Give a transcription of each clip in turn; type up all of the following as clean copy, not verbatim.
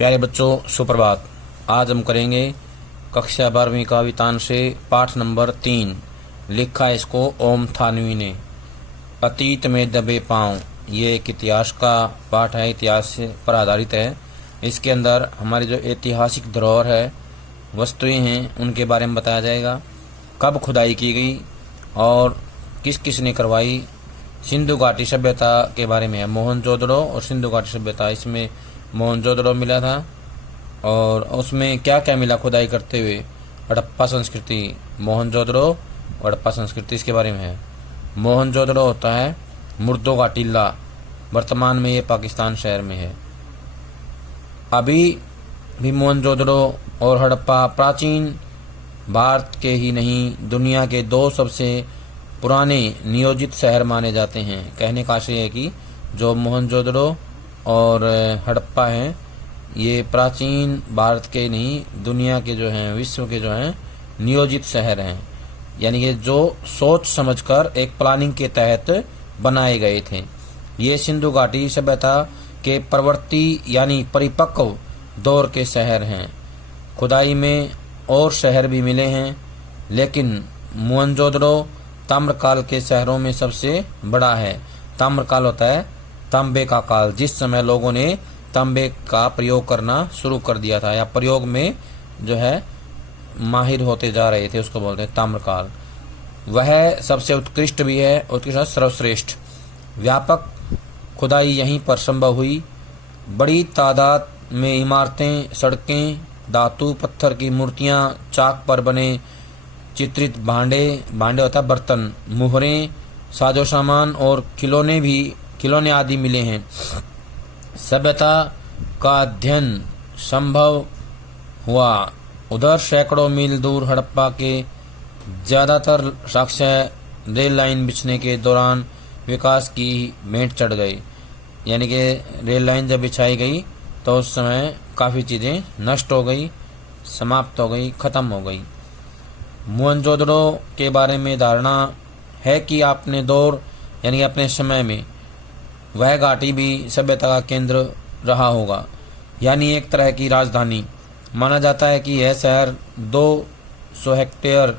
प्यारे बच्चों, सुप्रभात। आज हम करेंगे कक्षा 12वीं का वितान से पाठ नंबर 3। लिखा है इसको ओम थानवी ने। अतीत में दबे पांव। ये एक इतिहास का पाठ है, इतिहास पर आधारित है। इसके अंदर हमारी जो ऐतिहासिक धरोहर है, वस्तुएं हैं, उनके बारे में बताया जाएगा। कब खुदाई की गई और किस किस ने करवाई। सिंधु घाटी सभ्यता के बारे में है। मोहनजोदड़ो और सिंधु घाटी सभ्यता, इसमें मोहनजोदड़ो मिला था और उसमें क्या क्या मिला खुदाई करते हुए। हड़प्पा संस्कृति, मोहनजोदड़ो और हड़प्पा संस्कृति, इसके बारे में है। मोहनजोदड़ो होता है मुर्दों का टीला, वर्तमान में ये पाकिस्तान शहर में है। अभी भी मोहनजोदड़ो और हड़प्पा प्राचीन भारत के ही नहीं, दुनिया के 2 सबसे पुराने नियोजित शहर माने जाते हैं। कहने का आशय है कि जो मोहनजोदड़ो और हड़प्पा हैं, ये प्राचीन भारत के नहीं, दुनिया के जो हैं, विश्व के जो हैं नियोजित शहर हैं। यानी कि जो सोच समझकर एक प्लानिंग के तहत बनाए गए थे। ये सिंधु घाटी सभ्यता के प्रवर्ती यानी परिपक्व दौर के शहर हैं। खुदाई में और शहर भी मिले हैं, लेकिन मोहनजोदड़ो ताम्रकाल के शहरों में सबसे बड़ा है। ताम्रकाल होता है तांबे का काल, जिस समय लोगों ने तांबे का प्रयोग करना शुरू कर दिया था या प्रयोग में जो है माहिर होते जा रहे थे, उसको बोलते हैं ताम्रकाल। वह सबसे उत्कृष्ट भी है, उत्कृष्ट सर्वश्रेष्ठ। व्यापक खुदाई यहीं पर संभव हुई। बड़ी तादाद में इमारतें, सड़कें, धातु पत्थर की मूर्तियां, चाक पर बने चित्रित भांडे होता है बर्तन, मुहरें, साजो सामान और खिलौने आदि मिले हैं। सभ्यता का अध्ययन संभव हुआ। उधर सैकड़ों मील दूर हड़प्पा के ज्यादातर साक्ष्य रेल लाइन बिछने के दौरान विकास की भेंट चढ़ गई। यानी कि रेल लाइन जब बिछाई गई तो उस समय काफ़ी चीज़ें नष्ट हो गई, समाप्त हो गई, ख़त्म हो गई। मोहनजोदड़ो के बारे में धारणा है कि अपने दौर यानी अपने समय में वह घाटी भी सभ्यता का केंद्र रहा होगा, यानी एक तरह की राजधानी। माना जाता है कि यह शहर 200 हेक्टेयर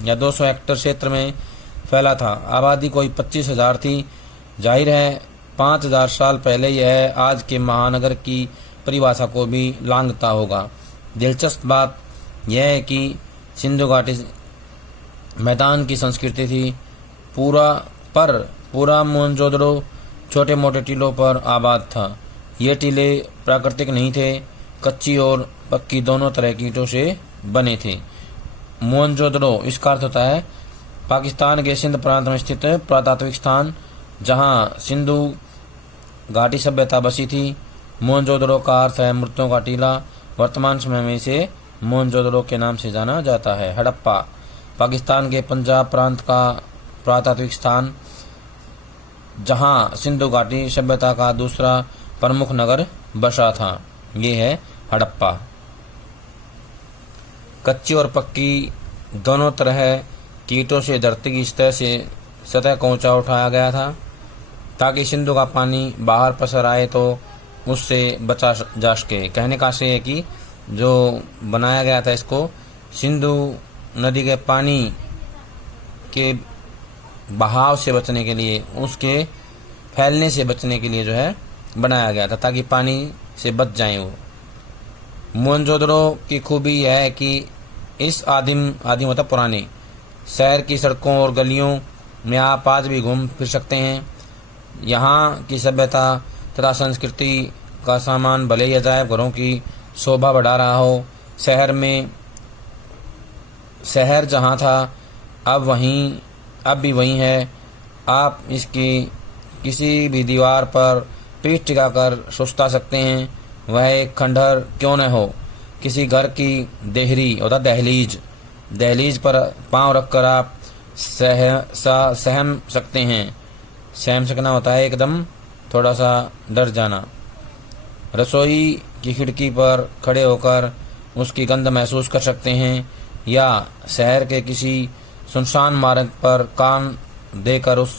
या 200 हेक्टेयर क्षेत्र में फैला था। आबादी कोई 25,000 थी। जाहिर है 5,000 साल पहले यह आज के महानगर की परिभाषा को भी लांघता होगा। दिलचस्प बात यह है कि सिंधु घाटी मैदान की संस्कृति थी। पूरा मोहनजोदड़ो छोटे मोटे टीलों पर आबाद था। ये टीले प्राकृतिक नहीं थे, कच्ची और पक्की दोनों तरह की ईंटों से बने थे। मोहनजोदड़ो इसका अर्थ होता है पाकिस्तान के सिंध प्रांत में स्थित पुरातात्विक स्थान जहां सिंधु घाटी सभ्यता बसी थी। मोहनजोदड़ो का अर्थ है मूर्तियों का टीला। वर्तमान समय में इसे मोहनजोदड़ो के नाम से जाना जाता है। हड़प्पा पाकिस्तान के पंजाब प्रांत का पुरातात्विक स्थान जहां सिंधु घाटी सभ्यता का दूसरा प्रमुख नगर बसा था, ये है हड़प्पा। कच्ची और पक्की दोनों तरह की ईंटों से धरती की सतह को ऊंचा उठाया गया था ताकि सिंधु का पानी बाहर पसर आए तो उससे बचा जा सके। कहने का आशय है कि जो बनाया गया था इसको सिंधु नदी के पानी के बहाव से बचने के लिए, उसके फैलने से बचने के लिए जो है बनाया गया था, ताकि पानी से बच जाए वो। मोहनजोदड़ो की खूबी यह है कि इस आदिम मतलब पुराने शहर की सड़कों और गलियों में आप आज भी घूम फिर सकते हैं। यहाँ की सभ्यता तथा संस्कृति का सामान भले ही अजायब घरों की शोभा बढ़ा रहा हो। शहर जहाँ था अब भी वहीं है। आप इसकी किसी भी दीवार पर पीठ टिकाकर सुस्ता सकते हैं। वह एक खंडहर क्यों न हो, किसी घर की दहलीज पर पांव रखकर आप सहम सकते हैं। सहम सकना होता है एकदम थोड़ा सा डर जाना। रसोई की खिड़की पर खड़े होकर उसकी गंध महसूस कर सकते हैं, या शहर के किसी सुनसान मार्ग पर कान देकर उस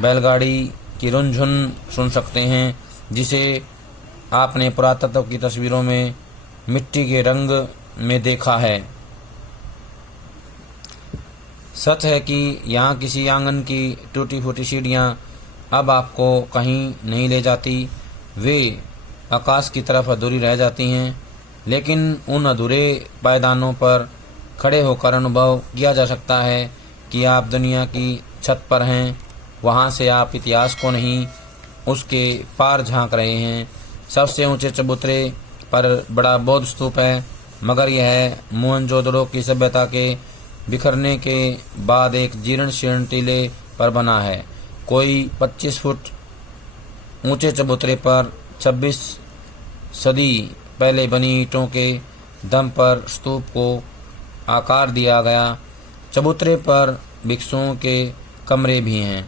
बैलगाड़ी की रुनझुन सुन सकते हैं जिसे आपने पुरातत्व की तस्वीरों में मिट्टी के रंग में देखा है। सच है कि यहाँ किसी आंगन की टूटी फूटी सीढ़ियाँ अब आपको कहीं नहीं ले जाती, वे आकाश की तरफ अधूरी रह जाती हैं, लेकिन उन अधूरे पायदानों पर खड़े होकर अनुभव किया जा सकता है कि आप दुनिया की छत पर हैं। वहाँ से आप इतिहास को नहीं, उसके पार झांक रहे हैं। सबसे ऊंचे चबूतरे पर बड़ा बौद्ध स्तूप है, मगर यह मोहनजोदड़ो की सभ्यता के बिखरने के बाद एक जीर्ण शीर्ण टीले पर बना है। कोई 25 फुट ऊंचे चबूतरे पर 26 सदी पहले बनी ईंटों के दम पर स्तूप को आकार दिया गया। चबूतरे पर भिक्षुओं के कमरे भी हैं।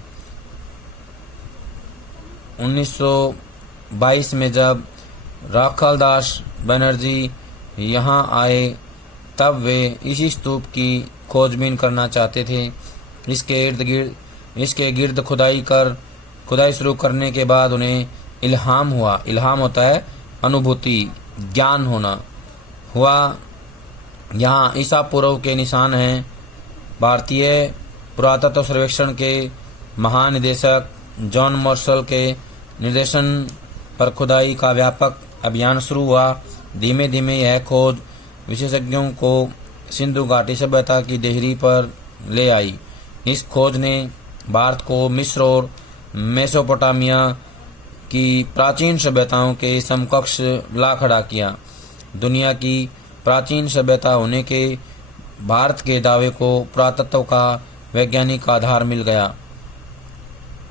1922 में जब राखालदास बनर्जी यहाँ आए तब वे इसी स्तूप की खोजबीन करना चाहते थे। इसके गिर्द खुदाई शुरू करने के बाद उन्हें इल्हाम हुआ। इल्हाम होता है अनुभूति, ज्ञान होना हुआ। यहाँ ईसा पूर्व के निशान हैं। भारतीय पुरातत्व सर्वेक्षण के महानिदेशक जॉन मार्शल के निर्देशन पर खुदाई का व्यापक अभियान शुरू हुआ। धीमे धीमे यह खोज विशेषज्ञों को सिंधु घाटी सभ्यता की देहरी पर ले आई। इस खोज ने भारत को मिस्र और मेसोपोटामिया की प्राचीन सभ्यताओं के समकक्ष ला खड़ा किया। दुनिया की प्राचीन सभ्यता होने के भारत के दावे को पुरातत्व का वैज्ञानिक आधार मिल गया।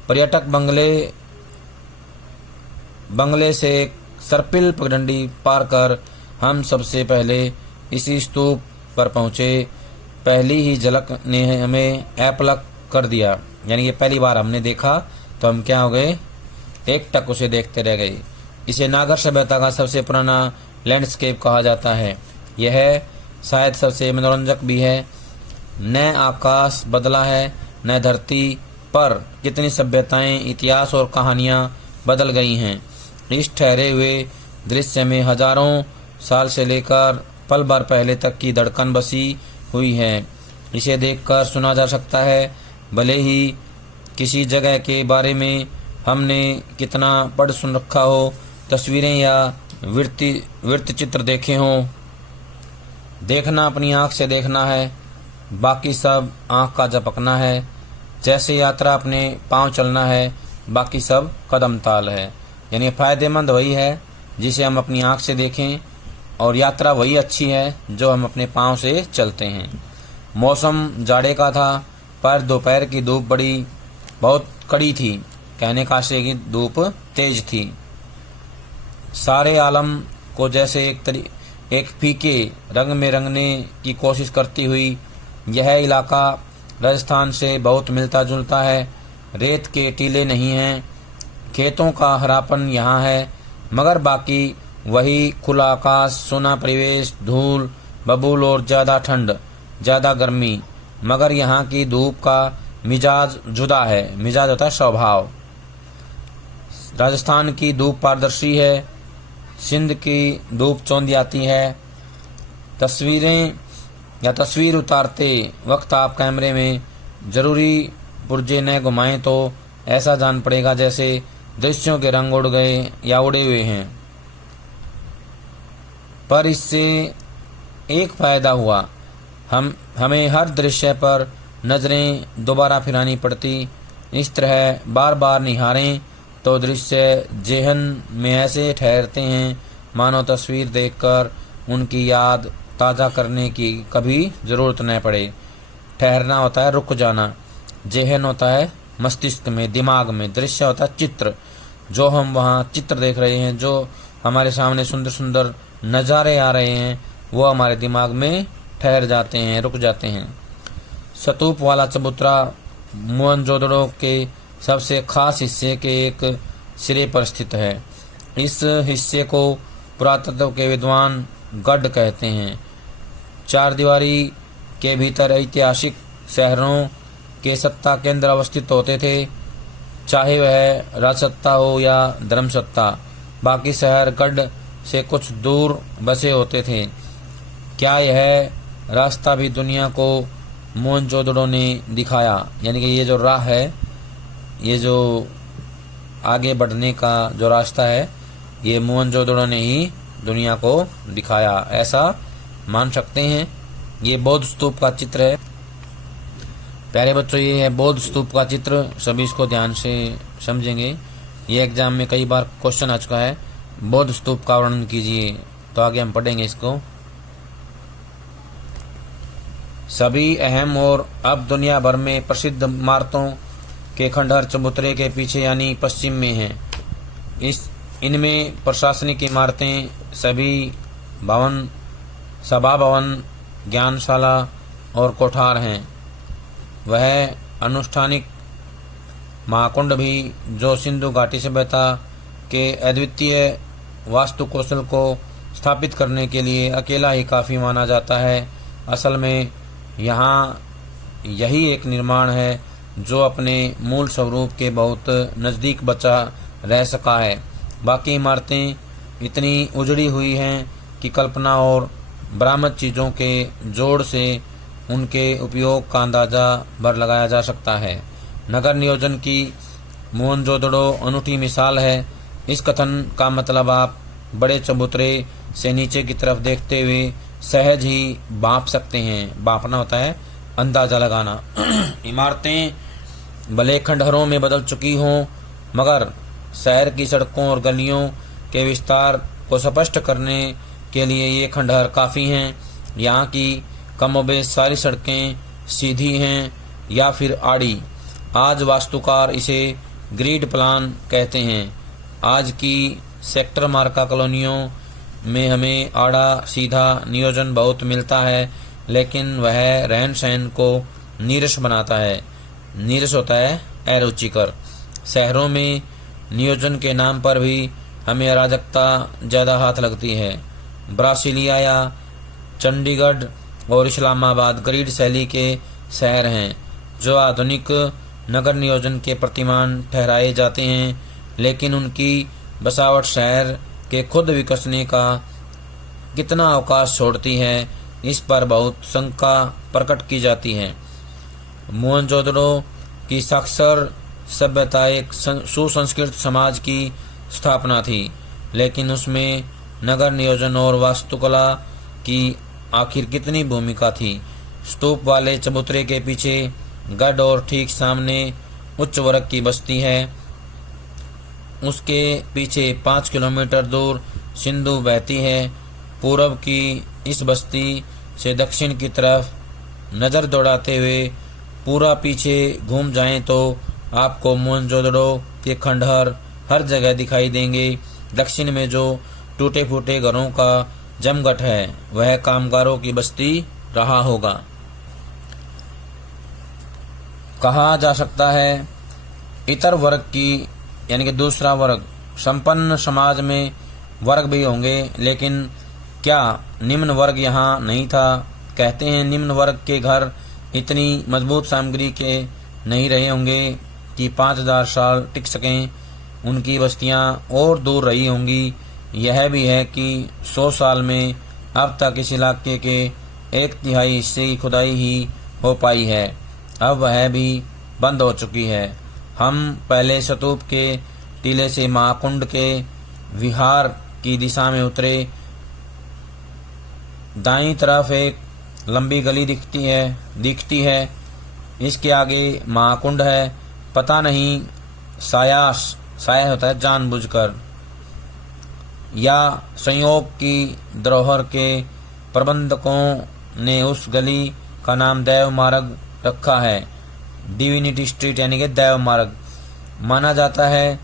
पर्यटक बंगले से सर्पिल पगडंडी पार कर हम सबसे पहले इसी स्तूप पर पहुंचे। पहली ही झलक ने हमें ऐपलक कर दिया, यानी ये पहली बार हमने देखा तो हम क्या हो गए, एक टक उसे देखते रह गए। इसे नागर सभ्यता का सबसे पुराना लैंडस्केप कहा जाता है। यह शायद सबसे मनोरंजक भी है। न आकाश बदला है, न धरती पर कितनी सभ्यताएं, इतिहास और कहानियां बदल गई हैं। इस ठहरे हुए दृश्य में हजारों साल से लेकर पल भर पहले तक की धड़कन बसी हुई है। इसे देखकर सुना जा सकता है, भले ही किसी जगह के बारे में हमने कितना पढ़ सुन रखा हो, तस्वीरें या वृत्त चित्र देखे हों। देखना अपनी आँख से देखना है, बाकी सब आँख का झपकना है। जैसे यात्रा अपने पांव चलना है, बाकी सब कदम ताल है। यानी फ़ायदेमंद वही है जिसे हम अपनी आँख से देखें, और यात्रा वही अच्छी है जो हम अपने पांव से चलते हैं। मौसम जाड़े का था, पर दोपहर की धूप बहुत कड़ी थी। कहने का आशय की धूप तेज थी। सारे आलम को जैसे एक फीके रंग में रंगने की कोशिश करती हुई यह इलाका राजस्थान से बहुत मिलता जुलता है। रेत के टीले नहीं हैं, खेतों का हरापन यहाँ है, मगर बाकी वही खुला आकाश, सोना परिवेश, धूल बबूल और ज़्यादा ठंड, ज़्यादा गर्मी। मगर यहाँ की धूप का मिजाज जुदा है। मिजाज होता है स्वभाव। राजस्थान की धूप पारदर्शी है, सिंध की धूप चौंधियाती है। तस्वीर उतारते वक्त आप कैमरे में जरूरी पुर्जे न घुमाएं तो ऐसा जान पड़ेगा जैसे दृश्यों के रंग उड़ गए या उड़े हुए हैं। पर इससे एक फायदा हुआ, हमें हर दृश्य पर नजरें दोबारा फिरानी पड़ती। इस तरह बार बार निहारें तो दृश्य जेहन में ऐसे ठहरते हैं मानो तस्वीर देखकर उनकी याद ताज़ा करने की कभी ज़रूरत न पड़े। ठहरना होता है रुक जाना, जेहन होता है मस्तिष्क में, दिमाग में, दृश्य होता है चित्र। जो हम वहाँ चित्र देख रहे हैं, जो हमारे सामने सुंदर सुंदर नज़ारे आ रहे हैं, वो हमारे दिमाग में ठहर जाते हैं, रुक जाते हैं। स्तूप वाला चबूतरा मोहनजोदड़ो के सबसे खास हिस्से के एक सिरे पर स्थित है। इस हिस्से को पुरातत्व के विद्वान गढ़ कहते हैं। चार दीवारी के भीतर ऐतिहासिक शहरों के सत्ता केंद्र अवस्थित होते थे, चाहे वह राजसत्ता हो या धर्मसत्ता। बाकी शहर गढ़ से कुछ दूर बसे होते थे। क्या यह रास्ता भी दुनिया को मोहनजोदड़ो ने दिखाया? यानी कि ये जो राह है, ये जो आगे बढ़ने का जो रास्ता है, ये मोहनजोदड़ो ने ही दुनिया को दिखाया, ऐसा मान सकते हैं। ये बौद्ध स्तूप का चित्र है। प्यारे बच्चों, ये है बौद्ध स्तूप का चित्र। सभी इसको ध्यान से समझेंगे। ये एग्जाम में कई बार क्वेश्चन आ चुका है। बौद्ध स्तूप का वर्णन कीजिए। तो आगे हम पढ़ेंगे इसको। सभी अहम और अब दुनिया भर में प्रसिद्ध इमारतों के खंडहर चबूतरे के पीछे यानी पश्चिम में हैं। इनमें प्रशासनिक इमारतें, सभी भवन, सभा भवन, ज्ञानशाला और कोठार हैं। वह अनुष्ठानिक महाकुंड भी, जो सिंधु घाटी सभ्यता के अद्वितीय वास्तु कौशल को स्थापित करने के लिए अकेला ही काफ़ी माना जाता है। असल में यहाँ यही एक निर्माण है जो अपने मूल स्वरूप के बहुत नज़दीक बचा रह सका है। बाकी इमारतें इतनी उजड़ी हुई हैं कि कल्पना और बरामद चीज़ों के जोड़ से उनके उपयोग का अंदाज़ा भर लगाया जा सकता है। नगर नियोजन की मोहनजोदड़ो अनूठी मिसाल है। इस कथन का मतलब आप बड़े चबूतरे से नीचे की तरफ देखते हुए सहज ही भांप सकते हैं। भांपना होता है अंदाज़ा लगाना। इमारतें भले खंडहरों में बदल चुकी हों, मगर शहर की सड़कों और गलियों के विस्तार को स्पष्ट करने के लिए ये खंडहर काफ़ी हैं। यहाँ की कमोबेश सारी सड़कें सीधी हैं या फिर आड़ी। आज वास्तुकार इसे ग्रिड प्लान कहते हैं। आज की सेक्टर मार्का कॉलोनियों में हमें आड़ा सीधा नियोजन बहुत मिलता है, लेकिन वह रहन सहन को नीरस बनाता है। नीरस होता है अरुचिकर। शहरों में नियोजन के नाम पर भी हमें अराजकता ज़्यादा हाथ लगती है। ब्रासिलिया या चंडीगढ़ और इस्लामाबाद ग्रिड शैली के शहर हैं जो आधुनिक नगर नियोजन के प्रतिमान ठहराए जाते हैं, लेकिन उनकी बसावट शहर के खुद विकसने का कितना अवकाश छोड़ती है, इस पर बहुत शंका प्रकट की जाती है। मोहनजोदड़ो की साक्षर सभ्यता एक सुसंस्कृत समाज की स्थापना थी, लेकिन उसमें नगर नियोजन और वास्तुकला की आखिर कितनी भूमिका थी। स्तूप वाले चबूतरे के पीछे गढ़ और ठीक सामने उच्च वर्ग की बस्ती है। उसके पीछे 5 किलोमीटर दूर सिंधु बहती है। पूर्व की इस बस्ती से दक्षिण की तरफ नज़र दौड़ाते हुए पूरा पीछे घूम जाएं तो आपको मोहनजोदड़ो के खंडहर हर जगह दिखाई देंगे। दक्षिण में जो टूटे फूटे घरों का जमघट है, वह कामगारों की बस्ती रहा होगा। कहा जा सकता है इतर वर्ग की, यानी कि दूसरा वर्ग, संपन्न समाज में वर्ग भी होंगे, लेकिन क्या निम्न वर्ग यहाँ नहीं था? कहते हैं निम्न वर्ग के घर इतनी मजबूत सामग्री के नहीं रहे होंगे कि 5000 साल टिक सकें। उनकी बस्तियाँ और दूर रही होंगी। यह भी है कि 100 साल में अब तक इस इलाके के 1/3 हिस्से की खुदाई ही हो पाई है। अब वह भी बंद हो चुकी है। हम पहले स्तूप के टीले से महाकुंड के विहार की दिशा में उतरे। दाईं तरफ एक लंबी गली दिखती है। इसके आगे महाकुंड है। पता नहीं साया होता है जानबूझकर या संयोग की धरोहर के प्रबंधकों ने उस गली का नाम देव मार्ग रखा है। डिविनिटी स्ट्रीट यानी कि देव मार्ग। माना जाता है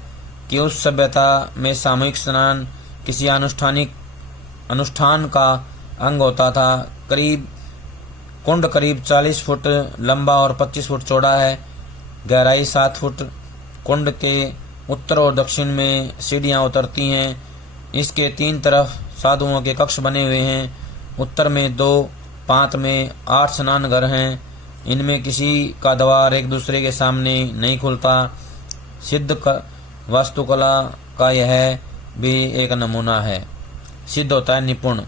कि उस सभ्यता में सामूहिक स्नान किसी अनुष्ठान का अंग होता था। कुंड करीब 40 फुट लंबा और 25 फुट चौड़ा है। गहराई 7 फुट। कुंड के उत्तर और दक्षिण में सीढ़ियाँ उतरती हैं। इसके 3 तरफ साधुओं के कक्ष बने हुए हैं। उत्तर में 2, 5 में 8 स्नान घर हैं। इनमें किसी का द्वार एक दूसरे के सामने नहीं खुलता। सिद्ध वास्तुकला का यह भी एक नमूना है। सिद्ध होता है निपुण।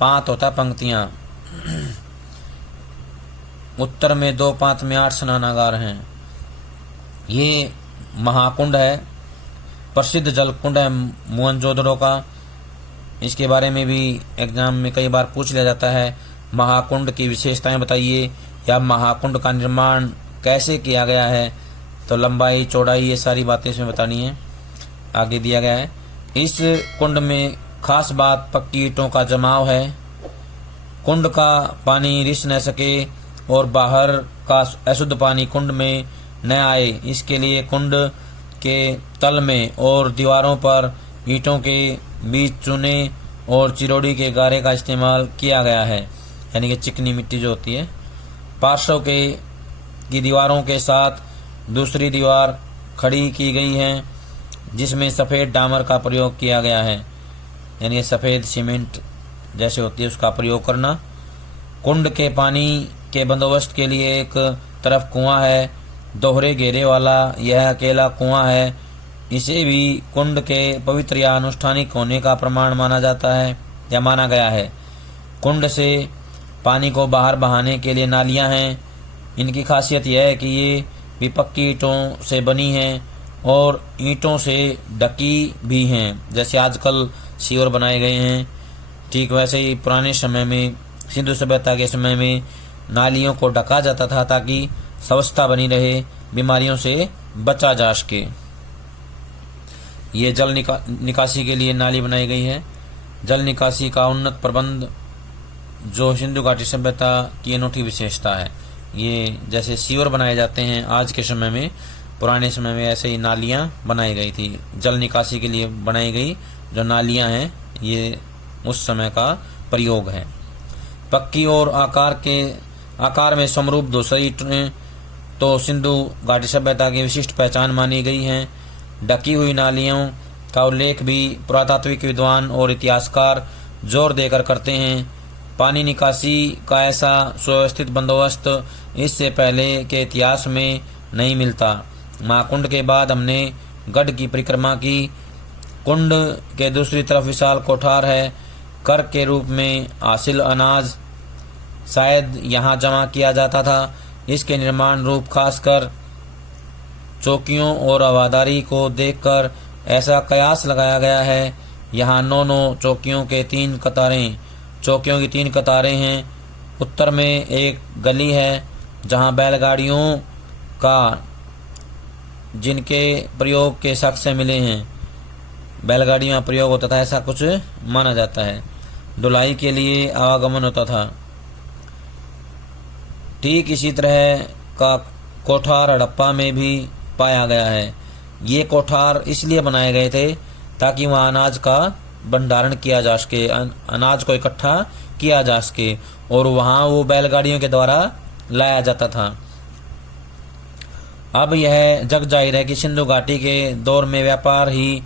पांत होता है पंक्तियां। उत्तर में 2 पांत में 8 स्नानागार हैं। ये महाकुंड है, प्रसिद्ध जल कुंड है मोहनजोदड़ो का। इसके बारे में भी एग्जाम में कई बार पूछ लिया जाता है। महाकुंड की विशेषताएं बताइए, या महाकुंड का निर्माण कैसे किया गया है, तो लंबाई चौड़ाई ये सारी बातें इसमें बतानी है। आगे दिया गया है, इस कुंड में खास बात पक्की ईंटों का जमाव है। कुंड का पानी रिस न सके और बाहर का अशुद्ध पानी कुंड में न आए, इसके लिए कुंड के तल में और दीवारों पर ईंटों के बीच चूने और चिरोड़ी के गारे का इस्तेमाल किया गया है, यानी कि चिकनी मिट्टी जो होती है। पार्श्व की दीवारों के साथ दूसरी दीवार खड़ी की गई है, जिसमें सफ़ेद डामर का प्रयोग किया गया है, यानी सफ़ेद सीमेंट जैसे होती है उसका प्रयोग करना। कुंड के पानी के बंदोबस्त के लिए एक तरफ कुआं है, दोहरे घेरे वाला यह अकेला कुआं है। इसे भी कुंड के पवित्र या अनुष्ठानिक होने का प्रमाण माना जाता है या माना गया है। कुंड से पानी को बाहर बहाने के लिए नालियां हैं। इनकी खासियत यह है कि ये भी पक्की ईंटों से बनी हैं और ईंटों से ढकी भी हैं, जैसे आजकल सीवर बनाए गए हैं। ठीक वैसे ही पुराने समय में, सिंधु सभ्यता के समय में नालियों को ढका जाता था ताकि स्वच्छता बनी रहे, बीमारियों से बचा जा सके। ये जल निकासी के लिए नाली बनाई गई है। जल निकासी का उन्नत प्रबंध जो सिंधु घाटी सभ्यता की अनूठी विशेषता है। ये जैसे सीवर बनाए जाते हैं आज के समय में, पुराने समय में ऐसे ही नालियां बनाई गई थी। जल निकासी के लिए बनाई गई जो नालियां हैं, ये उस समय का प्रयोग है। पक्की और आकार में समरूप दूसरी ईंटें तो सिंधु घाटी सभ्यता की विशिष्ट पहचान मानी गई हैं। ढकी हुई नालियों का उल्लेख भी पुरातात्विक विद्वान और इतिहासकार जोर देकर करते हैं। पानी निकासी का ऐसा सुव्यवस्थित बंदोबस्त इससे पहले के इतिहास में नहीं मिलता। महाकुंड के बाद हमने गढ़ की परिक्रमा की। कुंड के दूसरी तरफ विशाल कोठार है। कर के रूप में हासिल अनाज शायद यहाँ जमा किया जाता था। इसके निर्माण रूप खासकर चौकियों और हवादारी को देखकर ऐसा कयास लगाया गया है। यहाँ 9 चौकियों की 3 कतारें हैं। उत्तर में एक गली है जहाँ बैलगाड़ियों का जिनके प्रयोग के साक्ष्य मिले हैं, बैलगाड़ियों का प्रयोग होता था, ऐसा कुछ माना जाता है। ढुलाई के लिए आवागमन होता था। ठीक इसी तरह का कोठार हड़प्पा में भी पाया गया है। ये कोठार इसलिए बनाए गए थे ताकि वहाँ अनाज का भंडारण किया जा सके, अनाज को इकट्ठा किया जा सके, और वहाँ वो बैलगाड़ियों के द्वारा लाया जाता था। अब यह जग जाहिर है कि सिंधु घाटी के दौर में व्यापार ही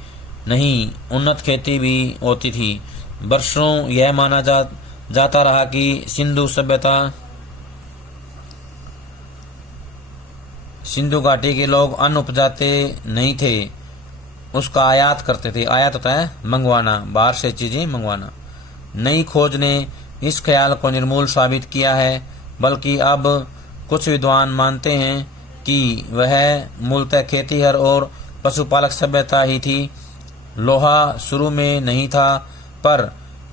नहीं, उन्नत खेती भी होती थी। वर्षों यह माना जाता रहा कि सिंधु घाटी के लोग अन्न उपजाते नहीं थे, उसका आयात करते थे। आयात होता है मंगवाना, बाहर से चीजें मंगवाना। नई खोज ने इस ख्याल को निर्मूल साबित किया है, बल्कि अब कुछ विद्वान मानते हैं कि वह मूलतः खेतीहर और पशुपालक सभ्यता ही थी। लोहा शुरू में नहीं था, पर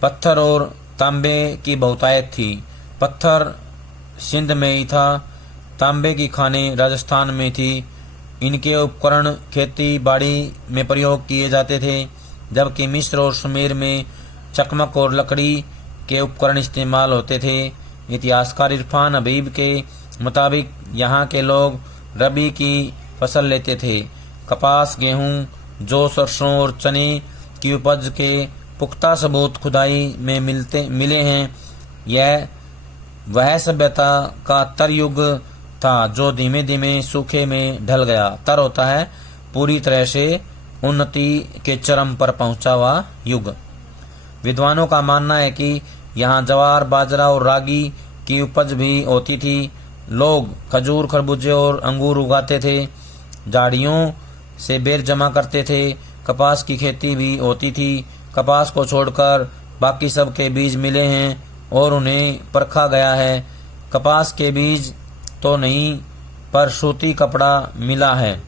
पत्थर और तांबे की बहुतायत थी। पत्थर सिंध में ही था, तांबे की खानें राजस्थान में थी। इनके उपकरण खेती बाड़ी में प्रयोग किए जाते थे, जबकि मिस्र और सुमेर में चकमक और लकड़ी के उपकरण इस्तेमाल होते थे। इतिहासकार इरफान हबीब के मुताबिक यहाँ के लोग रबी की फसल लेते थे। कपास, गेहूं, जौ, सरसों और चने की उपज के पुख्ता सबूत खुदाई में मिले हैं। यह वह सभ्यता का तर युग था जो धीमे धीमे सूखे में ढल गया। तर होता है पूरी तरह से उन्नति के चरम पर पहुंचा हुआ युग। विद्वानों का मानना है कि यहाँ जवार, बाजरा और रागी की उपज भी होती थी। लोग खजूर, खरबूजे और अंगूर उगाते थे, झाड़ियों से बेर जमा करते थे, कपास की खेती भी होती थी। कपास को छोड़कर बाकी सब के बीज मिले हैं और उन्हें परखा गया है। कपास के बीज तो नहीं पर सूती कपड़ा मिला है।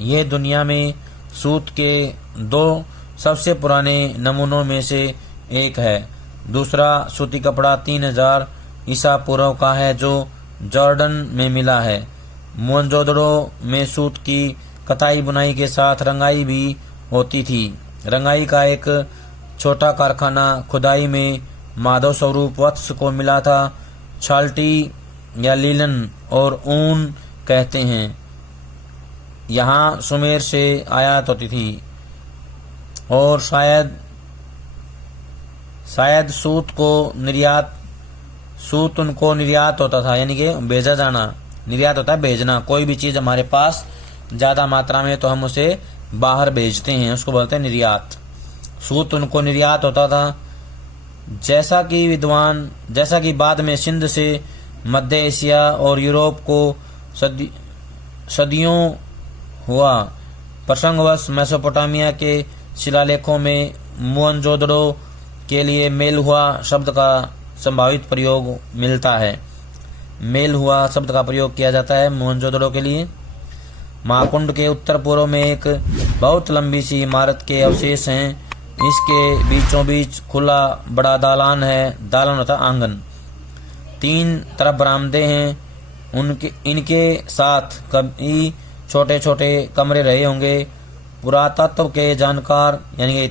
ये दुनिया में सूत के 2 सबसे पुराने नमूनों में से एक है। दूसरा सूती कपड़ा 3000 ईसा पूर्व का है जो जॉर्डन में मिला है। मोहनजोदड़ो में सूत की कताई बुनाई के साथ रंगाई भी होती थी। रंगाई का एक छोटा कारखाना खुदाई में माधव स्वरूप वत्स को मिला था। छाल्टी या लीलन और ऊन कहते हैं। यहाँ सुमेर से आयात होती थी और शायद सूत उनको निर्यात होता था, यानी कि भेजा जाना। निर्यात होता है भेजना। कोई भी चीज हमारे पास ज्यादा मात्रा में तो हम उसे बाहर भेजते हैं, उसको बोलते हैं निर्यात। सूत उनको निर्यात होता था। जैसा कि बाद में सिंध से मध्य एशिया और यूरोप को सदियों हुआ। प्रसंगवश मेसोपोटामिया के शिलालेखों में मोहनजोदड़ो के लिए मेल हुआ शब्द का संभावित प्रयोग मिलता है। मेल हुआ शब्द का प्रयोग किया जाता है मोहनजोदड़ो के लिए। महाकुंड के उत्तर पूर्व में एक बहुत लंबी सी इमारत के अवशेष हैं। इसके बीचों बीच खुला बड़ा दालान है। दालान होता आंगन। 3 तरफ बरामदे हैं। इनके साथ कभी छोटे छोटे कमरे रहे होंगे। पुरातत्व के जानकार यानी कि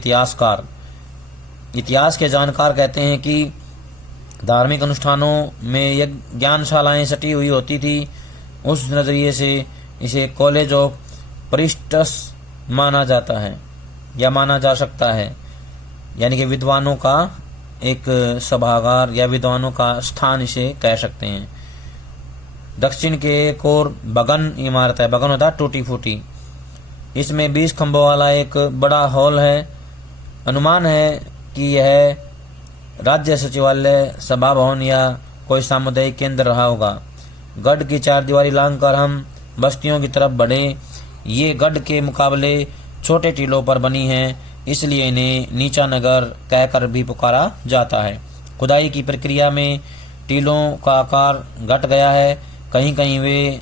इतिहास के जानकार कहते हैं कि धार्मिक अनुष्ठानों में ज्ञानशालाएं सटी हुई होती थी। उस नजरिए से इसे कॉलेज ऑफ प्रीस्ट्स माना जाता है या माना जा सकता है, यानी कि विद्वानों का एक सभागार या विद्वानों का स्थान इसे कह सकते हैं। दक्षिण के एक और बगन इमारत है। बगन होता है टूटी फूटी। इसमें 20 खंभों वाला एक बड़ा हॉल है। अनुमान है कि यह राज्य सचिवालय, सभा भवन या कोई सामुदायिक केंद्र रहा होगा। गढ़ की 4 दीवारी लांघकर हम बस्तियों की तरफ बढ़े। ये गढ़ के मुकाबले छोटे टीलों पर बनी हैं, इसलिए इन्हें नीचा नगर कहकर भी पुकारा जाता है। खुदाई की प्रक्रिया में टीलों का आकार घट गया है। कहीं कहीं वे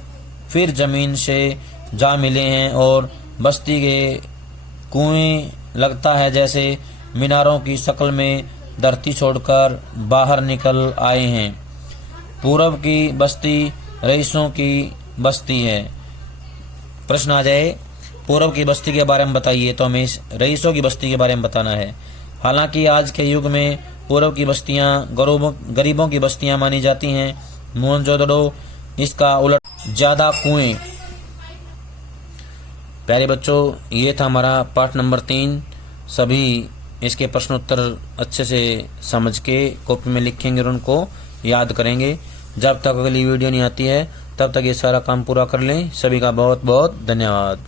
फिर जमीन से जा मिले हैं और बस्ती के कुएं लगता है जैसे मीनारों की शक्ल में धरती छोड़कर बाहर निकल आए हैं। पूर्व की बस्ती रईसों की बस्ती है। प्रश्न आ जाए पूर्व की बस्ती के बारे में बताइए, तो हमें रईसों की बस्ती के बारे में बताना है। हालांकि आज के युग में पूर्व की बस्तियां गरीबों की बस्तियां मानी जाती हैं। मोहनजोदड़ो इसका उलट ज्यादा कुएं। प्यारे बच्चों, ये था हमारा पाठ नंबर 3। सभी इसके प्रश्न उत्तर अच्छे से समझ के कॉपी में लिखेंगे और उनको याद करेंगे। जब तक अगली वीडियो नहीं आती है तब तक ये सारा काम पूरा कर लें। सभी का बहुत बहुत धन्यवाद।